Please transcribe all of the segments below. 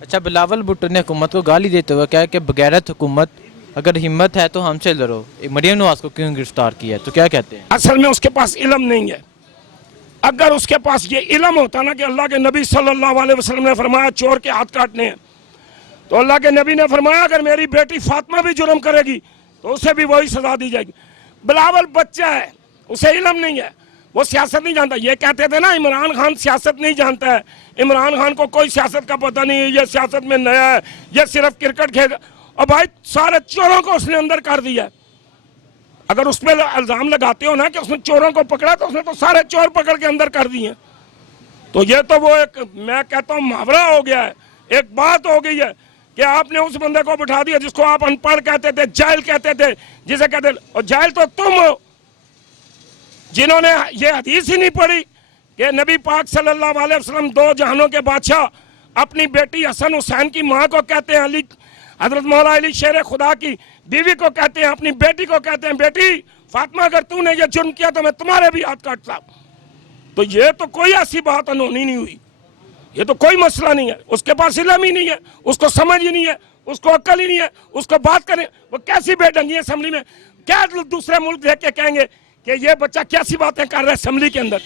अच्छा, बिलावल भुट्टो ने हुकूमत को गाली देते हुए कहा कि बगैरत हुकूमत, अगर हिम्मत है तो हमसे लड़ो, मरियम नवाज को क्यों गिरफ्तार किया है, तो क्या कहते हैं? असल में उसके पास इल्म नहीं है। अगर उसके पास ये इल्म होता ना कि अल्लाह के नबी सल्लल्लाहु अलैहि वसल्लम ने फरमाया चोर के हाथ काटने हैं, तो अल्लाह के नबी ने फरमाया अगर मेरी बेटी फातिमा भी जुर्म करेगी तो उसे भी वही सजा दी जाएगी। बिलावल बच्चा है, उसे इल्म नहीं है, वो सियासत नहीं जानता। ये कहते थे ना इमरान खान सियासत नहीं जानता है, इमरान खान को कोई सियासत का पता नहीं है, ये सियासत में नया है, ये सिर्फ क्रिकेट खेल। और भाई सारे चोरों को उसने अंदर कर दिया। अगर उस पर इल्ज़ाम लगाते हो ना कि उसने चोरों को पकड़ा, तो उसने तो सारे चोर पकड़ के अंदर कर दिए। तो ये तो वो एक, मैं कहता हूँ, मुहावरा हो गया है, एक बात हो गई है कि आपने उस बंदे को बिठा दिया जिसको आप अनपढ़ कहते थे, जाहिल कहते थे, जिसे कहते, और जाहिल तो तुम हो जिन्होंने ये हदीस ही नहीं पढ़ी कि नबी पाक सल्लल्लाहु अलैहि वसल्लम दो जहानों के बादशाह अपनी बेटी हसन हुसैन की माँ को कहते हैं अली, हजरत मौला अली शेर खुदा की बीवी को कहते हैं, अपनी बेटी को कहते हैं बेटी फातिमा अगर तूने ये जुर्म किया तो मैं तुम्हारे भी हाथ काटता। तो ये तो कोई ऐसी बात अनहोनी नहीं हुई, ये तो कोई मसला नहीं है। उसके पास इल्म ही नहीं है, उसको समझ ही नहीं है, उसको अक्ल ही नहीं है, उसको बात करें वो कैसी बेढंगी है असेंबली में। क्या दूसरे मुल्क देख के कहेंगे कि ये बच्चा कैसी बातें कर रहा है असेंबली के अंदर।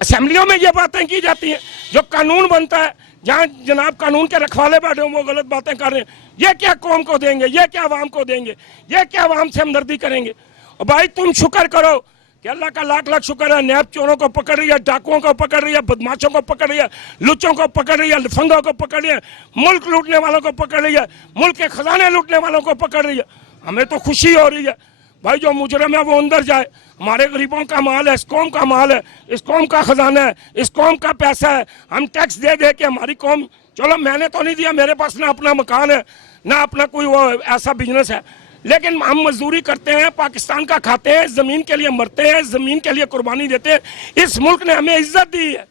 असेंबलियों में ये बातें की जाती हैं, जो कानून बनता है, जहाँ जनाब कानून के रखवाले बैठे हों वो गलत बातें कर रहे हैं। ये क्या कौम को देंगे, ये क्या आवाम को देंगे, ये क्या आवाम से हमदर्दी करेंगे। और भाई तुम शुक्र करो कि अल्लाह का लाख लाख शुक्र है, नैब चोरों को पकड़ रही है, डाकुओं को पकड़ रही है, बदमाशों को पकड़ रही है, लुच्चों को पकड़ रही है, लफंगों को पकड़ रही है, मुल्क लूटने वालों को पकड़ रही है, मुल्क के खजाने लूटने वालों को पकड़ रही है। हमें तो खुशी हो रही है भाई, जो मुजरिम है वो अंदर जाए। हमारे गरीबों का माल है, इस कौम का माल है, इस कौम का खजाना है, इस कौम का पैसा है। हम टैक्स दे दे के हमारी कौम, चलो मैंने तो नहीं दिया, मेरे पास ना अपना मकान है ना अपना कोई वो ऐसा बिजनेस है, लेकिन हम मजदूरी करते हैं, पाकिस्तान का खाते हैं, ज़मीन के लिए मरते हैं, ज़मीन के लिए कुर्बानी देते हैं। इस मुल्क ने हमें इज्जत दी है,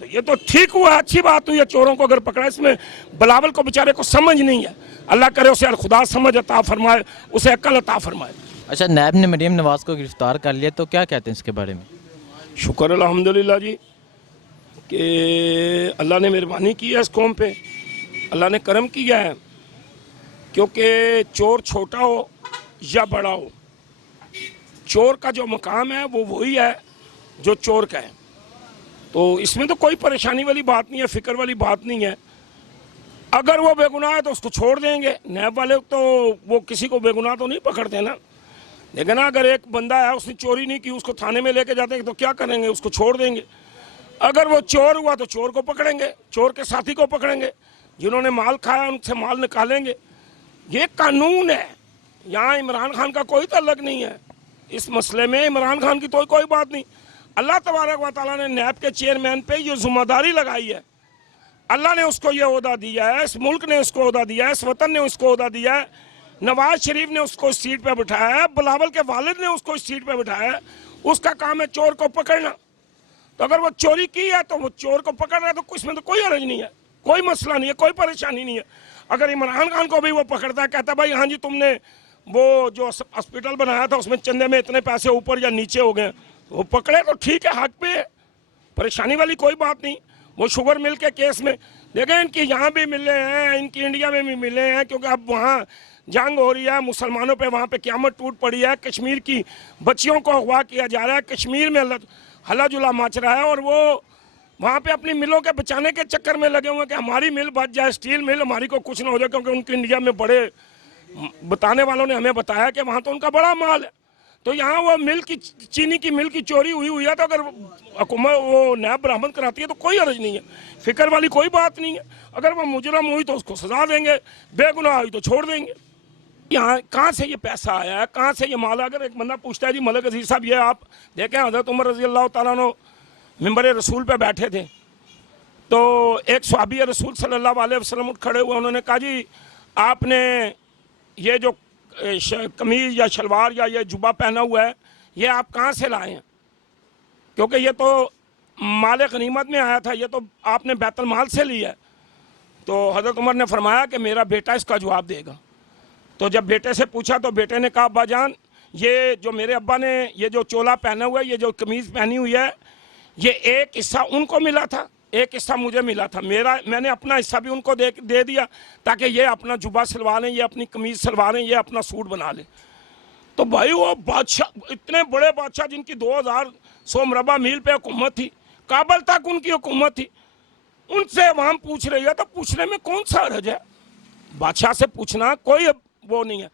तो ये तो ठीक हुआ, अच्छी बात हुई है। चोरों को अगर पकड़ा, इसमें बिलावल को बेचारे को समझ नहीं है। अल्लाह करे उसे खुदा समझ अता फरमाए, उसे अक्ल अता फरमाए। अच्छा, नैब ने मरियम नवाज को गिरफ्तार कर लिया, तो क्या कहते हैं इसके बारे में? शुक्र अल्हम्दुलिल्लाह जी कि अल्लाह ने मेहरबानी की है इस कौम पे, अल्लाह ने करम किया है। क्योंकि चोर छोटा हो या बड़ा हो, चोर का जो मकाम है वो वही है जो चोर का है। तो इसमें तो कोई परेशानी वाली बात नहीं है, फिक्र वाली बात नहीं है। अगर वो बेगुनाह है तो उसको छोड़ देंगे। नैब वाले तो वो किसी को बेगुनाह तो नहीं पकड़ते ना, लेकिन अगर एक बंदा है उसने चोरी नहीं की, उसको थाने में लेके जाते हैं तो क्या करेंगे, उसको छोड़ देंगे। अगर वो चोर हुआ तो चोर को पकड़ेंगे, चोर के साथी को पकड़ेंगे, जिन्होंने माल खाया उनसे माल निकालेंगे। ये कानून है, यहाँ इमरान खान का कोई ताल्लुक नहीं है इस मसले में, इमरान खान की तो कोई बात नहीं। अल्लाह तबारक व तआला ने नैब के चेयरमैन पे ये जिम्मेदारी लगाई है, अल्लाह ने उसको ये ओहदा दिया है, इस मुल्क ने उसको ओहदा दिया है, इस वतन ने उसको ओहदा दिया है, नवाज शरीफ ने उसको इस सीट पे बिठाया है, बिलावल के वालिद ने उसको इस सीट पे बिठाया है। उसका काम है चोर को पकड़ना। तो अगर वो चोरी की है तो वो चोर को पकड़ रहा है, तो इसमें तो कोई हर्ज नहीं है, कोई मसला नहीं है, कोई परेशानी नहीं है। अगर इमरान खान को भी वो पकड़ता है, कहता है भाई हाँ जी तुमने वो जो हॉस्पिटल बनाया था उसमें चंदे में इतने पैसे ऊपर या नीचे हो गए, तो वो पकड़े तो ठीक है, हक पे है, परेशानी वाली कोई बात नहीं। वो शुगर मिल के केस में देखें, इनकी यहाँ भी मिले हैं, इनकी इंडिया में भी मिले हैं, क्योंकि अब वहाँ जंग हो रही है मुसलमानों पे, वहाँ पे क़यामत टूट पड़ी है, कश्मीर की बच्चियों को अगवा किया जा रहा है, कश्मीर में हल्ला जुला मच रहा है, और वो वहाँ पे अपनी मिलों के बचाने के चक्कर में लगे हुए हैं कि हमारी मिल बच जाए, स्टील मिल हमारी को कुछ ना हो जाए, क्योंकि उनकी इंडिया में बड़े बताने वालों ने हमें बताया कि वहाँ तो उनका बड़ा माल है। तो यहाँ वो मिल की, चीनी की मिल की चोरी हुई है, तो अगर हुकूमत वो नैब बरामद कराती है तो कोई हर्ज नहीं है, फिक्र वाली कोई बात नहीं है। अगर वो मुजरम हुई तो उसको सजा देंगे, बेगुनाह हुई तो छोड़ देंगे। यहाँ कहाँ से ये पैसा आया है, कहाँ से ये माल है? अगर एक बंदा पूछता है जी मलिक अजीज साहब ये आप देखें, हज़रत उमर रज़ी अल्लाह तआला अन्हु मिंबर रसूल पे बैठे थे, तो एक सहाबी रसूल सल्लल्लाहु अलैहि वसल्लम उठ खड़े हुए, उन्होंने कहा जी आपने ये जो कमीज़ या शलवार या ये जुब्बा पहना हुआ है ये आप कहाँ से लाए हैं, क्योंकि ये तो माल गनीमत में आया था, ये तो आपने बैतुल माल से लिया है। तो हज़रत उमर ने फरमाया कि मेरा बेटा इसका जवाब देगा। तो जब बेटे से पूछा तो बेटे ने कहा अब्बा जान, ये जो मेरे अब्बा ने ये जो चोला पहना हुआ है, ये जो कमीज़ पहनी हुई है, ये एक हिस्सा उनको मिला था, एक हिस्सा मुझे मिला था, मैंने अपना हिस्सा भी उनको दे दिया ताकि ये अपना जुबा सिलवा लें, ये अपनी कमीज सिलवा लें, ये अपना सूट बना लें। तो भाई वो बादशाह, इतने बड़े बादशाह जिनकी 2100 मरबा मील पे हुकूमत थी, काबल तक उनकी हुकूमत थी, उनसे अवाम पूछ रही है, तो पूछने में कौन सा हर्ज है? बादशाह से पूछना कोई वो नहीं है।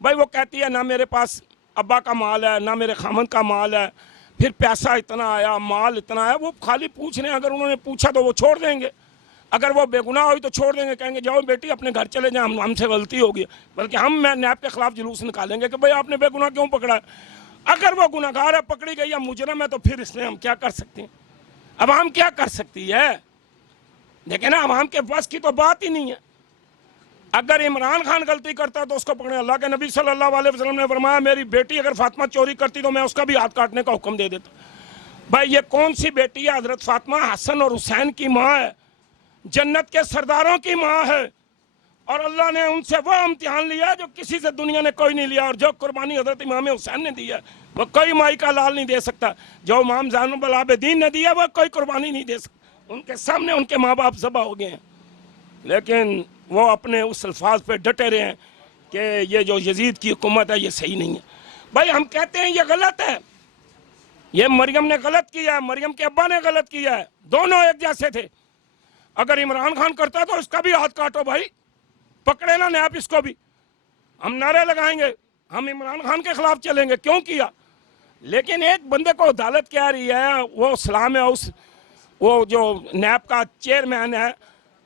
भाई वो कहती है ना मेरे पास अब्बा का माल है, ना मेरे खामन का माल है, फिर पैसा इतना आया, माल इतना है, वो खाली पूछ रहे हैं। अगर उन्होंने पूछा तो वो छोड़ देंगे, अगर वो बेगुनाह हुई तो छोड़ देंगे, कहेंगे जाओ बेटी अपने घर चले जाए, हमसे गलती होगी, बल्कि हम नैब के खिलाफ जुलूस निकालेंगे कि भाई आपने बेगुनाह क्यों पकड़ा है। अगर वो गुनाहगार है, पकड़ी गई या मुजरम है, तो फिर इसमें हम क्या कर सकते हैं? अवाम क्या कर सकती है? देखे ना, अवाम के बस की तो बात ही नहीं है। अगर इमरान खान गलती करता है तो उसको पकड़े। अल्लाह के नबी सल्लल्लाहु अलैहि वसल्लम ने फरमाया मेरी बेटी अगर फातिमा चोरी करती तो मैं उसका भी हाथ काटने का हुक्म दे देता। भाई ये कौन सी बेटी है? हजरत फातिमा हसन और हुसैन की माँ है, जन्नत के सरदारों की माँ है, और अल्लाह ने उनसे वो इम्तिहान लिया जो किसी से दुनिया ने कोई नहीं लिया। और जो कुर्बानी हजरत इमाम हुसैन ने दी है वो कोई माई का लाल नहीं दे सकता। जो इमाम ज़ैनुल आबिदीन ने दिया वो कोई कुर्बानी नहीं दे सकता। उनके सामने उनके माँ बाप ज़बा हो गए हैं, लेकिन वो अपने उस अल्फाज पे डटे रहे हैं कि ये जो यजीद की हुकूमत है ये सही नहीं है। भाई हम कहते हैं ये गलत है, ये मरियम ने गलत किया है, मरियम के अब्बा ने गलत किया है, दोनों एक जैसे थे। अगर इमरान खान करता है तो इसका भी हाथ काटो भाई, पकड़े ना आप इसको भी। हम नारे लगाएंगे, हम इमरान खान के खिलाफ चलेंगे, क्यों किया। लेकिन एक बंदे को अदालत कह रही है, वो सलाम है उस, वो जो नैब का चेयरमैन है,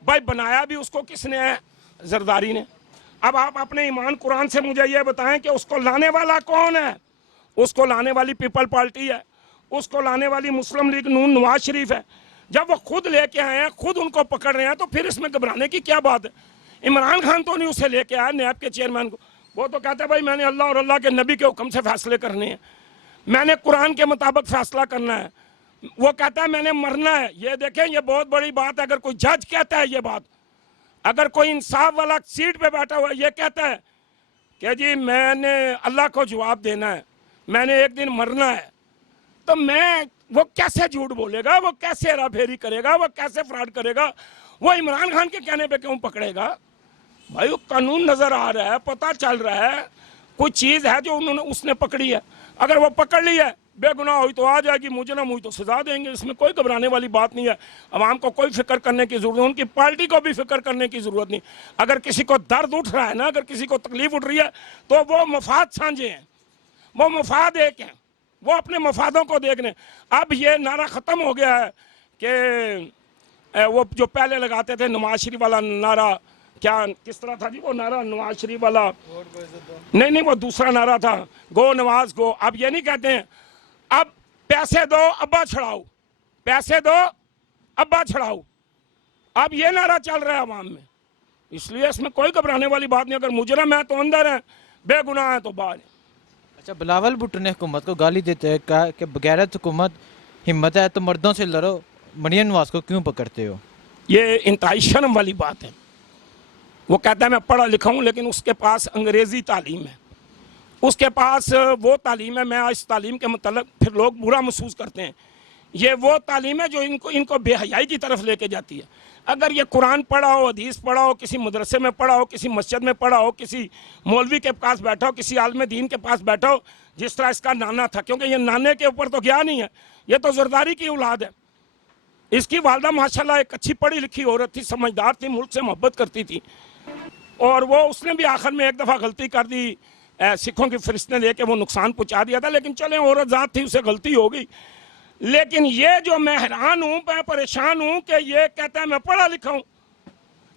भाई बनाया भी उसको किसने है? जरदारी ने। अब आप अपने ईमान कुरान से मुझे ये बताएं कि उसको लाने वाला कौन है? उसको लाने वाली पीपल पार्टी है, उसको लाने वाली मुस्लिम लीग नून नवाज शरीफ है। जब वो खुद लेके आए हैं, खुद उनको पकड़ रहे हैं, तो फिर इसमें घबराने की क्या बात है? इमरान खान तो नहीं उसे लेके आया नैब के चेयरमैन को। वो तो कहता है भाई मैंने अल्लाह और अल्लाह के नबी के हुक्म से फैसले करने हैं, मैंने कुरान के मुताबिक फैसला करना है। वो कहता है मैंने मरना है। ये देखें, ये बहुत बड़ी बात है। अगर कोई जज कहता है ये बात, अगर कोई इंसाफ वाला सीट पे बैठा हुआ ये कहता है कि जी मैंने अल्लाह को जवाब देना है, मैंने एक दिन मरना है, तो वो कैसे झूठ बोलेगा? वो कैसे हेरा फेरी करेगा? वो कैसे फ्रॉड करेगा? वो इमरान खान के कहने पे क्यों पकड़ेगा? भाई वो कानून नजर आ रहा है, पता चल रहा है, कोई चीज है जो उसने पकड़ी है। अगर वो पकड़ ली है, बेगुनाह हुई तो आ जाएगी, मुजरम हुई तो सजा देंगे। इसमें कोई घबराने वाली बात नहीं है। अवाम को कोई फिक्र करने की जरूरत नहीं, उनकी पार्टी को भी फिक्र करने की जरूरत नहीं। अगर किसी को दर्द उठ रहा है ना, अगर किसी को तकलीफ उठ रही है, तो वो मफाद साझे हैं, वो मफाद एक हैं, वो अपने मफादों को देख रहे हैं। अब ये नारा ख़त्म हो गया है कि वो जो पहले लगाते थे नवाज शरीफ वाला नारा, क्या किस तरह था जी वो नारा नवाज शरीफ वाला? नहीं, वो दूसरा नारा था, गो नवाज गो। अब ये नहीं कहते हैं अब पैसे दो अब्बा छड़ाओ, पैसे दो अब्बा छड़ाओ। अब ये नारा चल रहा है अवाम में, इसलिए इसमें कोई घबराने वाली बात नहीं। अगर मुजरम है तो अंदर है, बेगुनाह है तो बाहर है। अच्छा, बिलावल भुट्टो ने हुकूमत को गाली देते हैं, कहा कि बगैरत हुकूमत हिम्मत है तो मर्दों से लड़ो, मरियम नवाज को क्यों पकड़ते हो? ये इंतहाई शर्म वाली बात है। वो कहता है मैं पढ़ा लिखा हूँ, लेकिन उसके पास अंग्रेज़ी तालीम है, उसके पास वो तालीम है। मैं इस तालीम के मतलब फिर लोग बुरा महसूस करते हैं। ये वो तालीम है जो इनको बेहयाई की तरफ लेके जाती है। अगर ये कुरान पढ़ा हो, हदीस पढ़ा हो, किसी मदरसे में पढ़ा हो, किसी मस्जिद में पढ़ा हो, किसी मौलवी के पास बैठा हो, किसी आलिम दीन के पास बैठा हो, जिस तरह इसका नाना था, क्योंकि ये नाने के ऊपर तो गया नहीं है, ये तो जरदारी की औलाद है। इसकी वालदा माशाल्लाह एक अच्छी पढ़ी लिखी औरत थी, समझदार थी, मुल्क से मोहब्बत करती थी, और वो उसने भी आखिर में एक दफ़ा गलती कर दी, सिखों की फरिश्ते लेके वो नुकसान पहुंचा दिया था। लेकिन चले औरत ज़ात थी, उसे गलती हो गई। लेकिन ये जो मैं हैरान हूँ, मैं परेशान हूँ कि ये कहता है मैं पढ़ा लिखा हूँ।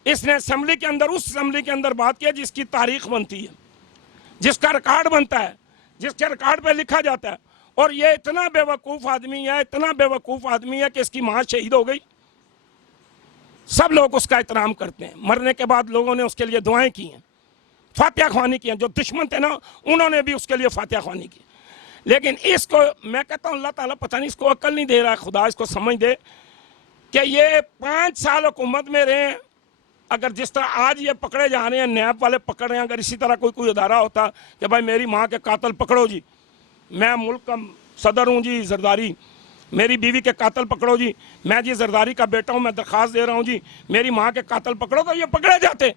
इसने असेंबली के अंदर, उस असेंबली के अंदर बात की जिसकी तारीख बनती है, जिसका रिकॉर्ड बनता है, जिसके रिकॉर्ड पे लिखा जाता है। और ये इतना बेवकूफ़ आदमी है, इतना बेवकूफ़ आदमी है कि इसकी माँ शहीद हो गई, सब लोग उसका एहतराम करते हैं। मरने के बाद लोगों ने उसके लिए दुआएं की हैं, फातिहा ख्वानी की हैं। जो दुश्मन थे ना, उन्होंने भी उसके लिए फातिहा ख्वानी की। लेकिन इसको मैं कहता हूँ अल्लाह ताला पता नहीं इसको अक्ल नहीं दे रहा है, खुदा इसको समझ दे कि ये 5 साल हुकूमत में रहे। अगर जिस तरह आज ये पकड़े जा रहे हैं, नैब वाले पकड़ रहे हैं, अगर इसी तरह कोई अदारा होता कि भाई मेरी माँ के कातल पकड़ो जी, मैं मुल्क का सदर हूँ जी जरदारी, میری بیوی کے قاتل پکڑو جی، میں جی زرداری کا بیٹا ہوں، میں درخواست دے رہا ہوں جی میری ماں کے قاتل پکڑو، تو یہ پکڑے جاتے.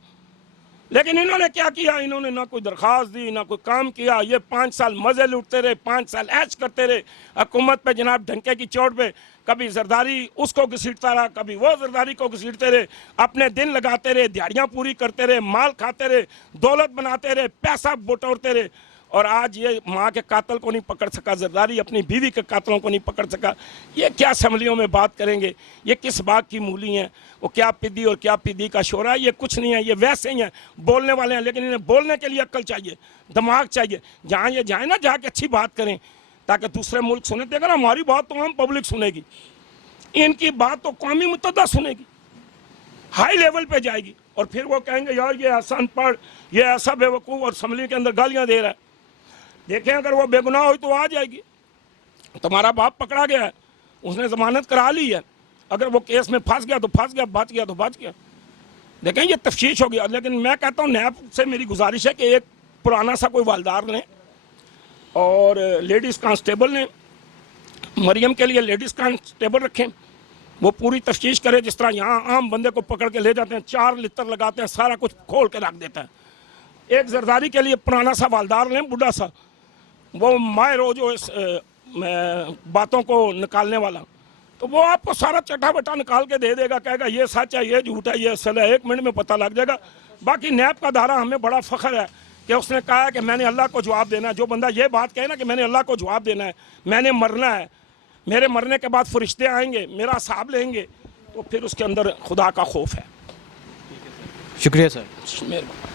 لیکن انہوں نے کیا کیا؟ انہوں نے نہ کوئی درخواست دی، نہ کوئی کام کیا. یہ 5 سال مزے لوٹتے رہے، 5 سال ایش کرتے رہے حکومت پہ جناب ڈھنکے کی چوٹ پہ. کبھی زرداری اس کو گھسیٹتا رہا، کبھی وہ زرداری کو گھسیٹتے رہے، اپنے دن لگاتے رہے، دیہڑیاں پوری کرتے رہے، مال کھاتے رہے، دولت بناتے رہے، پیسہ بٹورتے رہے. اور آج یہ ماں کے قاتل کو نہیں پکڑ سکا، زرداری اپنی بیوی کے قاتلوں کو نہیں پکڑ سکا. یہ کیا اسمبلیوں میں بات کریں گے؟ یہ کس باغ کی مولی ہیں؟ وہ کیا پدی اور کیا پدی کا شورا ہے؟ یہ کچھ نہیں ہے، یہ ویسے ہی ہیں، بولنے والے ہیں. لیکن انہیں بولنے کے لیے عقل چاہیے، دماغ چاہیے. جہاں یہ جائیں نا، جا کے اچھی بات کریں تاکہ دوسرے ملک سنیں. دیکھا نا، ہماری بات تو عام پبلک سنے گی، ان کی بات تو قومی متحدہ سنے گی، ہائی لیول پہ جائے گی. اور پھر وہ کہیں گے یار یہ ایسا ان پڑھ، یہ ایسا بے وقوف، اور اسمبلی کے اندر گالیاں دے رہا ہے. دیکھیں اگر وہ بے گناہ ہوئی تو آ جائے گی. تمہارا باپ پکڑا گیا ہے، اس نے ضمانت کرا لی ہے، اگر وہ کیس میں پھنس گیا تو پھنس گیا، بچ گیا تو بچ گیا. دیکھیں یہ تفتیش ہو گیا. لیکن میں کہتا ہوں نیب سے میری گزارش ہے کہ ایک پرانا سا کوئی والدار لیں اور لیڈیز کانسٹیبل لیں، مریم کے لیے لیڈیز کانسٹیبل رکھیں، وہ پوری تفتیش کرے. جس طرح یہاں عام بندے کو پکڑ کے لے جاتے ہیں، 4 لتر لگاتے ہیں، سارا کچھ کھول کے رکھ دیتا ہے. ایک زرداری کے لیے پرانا سا والدار لیں، بڑھا سا، وہ ماہر ہو جو اس باتوں کو نکالنے والا، تو وہ آپ کو سارا چٹا بٹا نکال کے دے دے گا، کہے گا یہ سچ ہے، یہ جھوٹ ہے، یہ اصل ہے. 1 منٹ میں پتہ لگ جائے گا. باقی نیب کا دھارا ہمیں بڑا فخر ہے کہ اس نے کہا ہے کہ میں نے اللہ کو جواب دینا ہے. جو بندہ یہ بات کہے نا کہ میں نے اللہ کو جواب دینا ہے، میں نے مرنا ہے، میرے مرنے کے بعد فرشتے آئیں گے، میرا حساب لیں گے، تو پھر اس کے اندر خدا کا خوف ہے. شکریہ سر. مہربانی.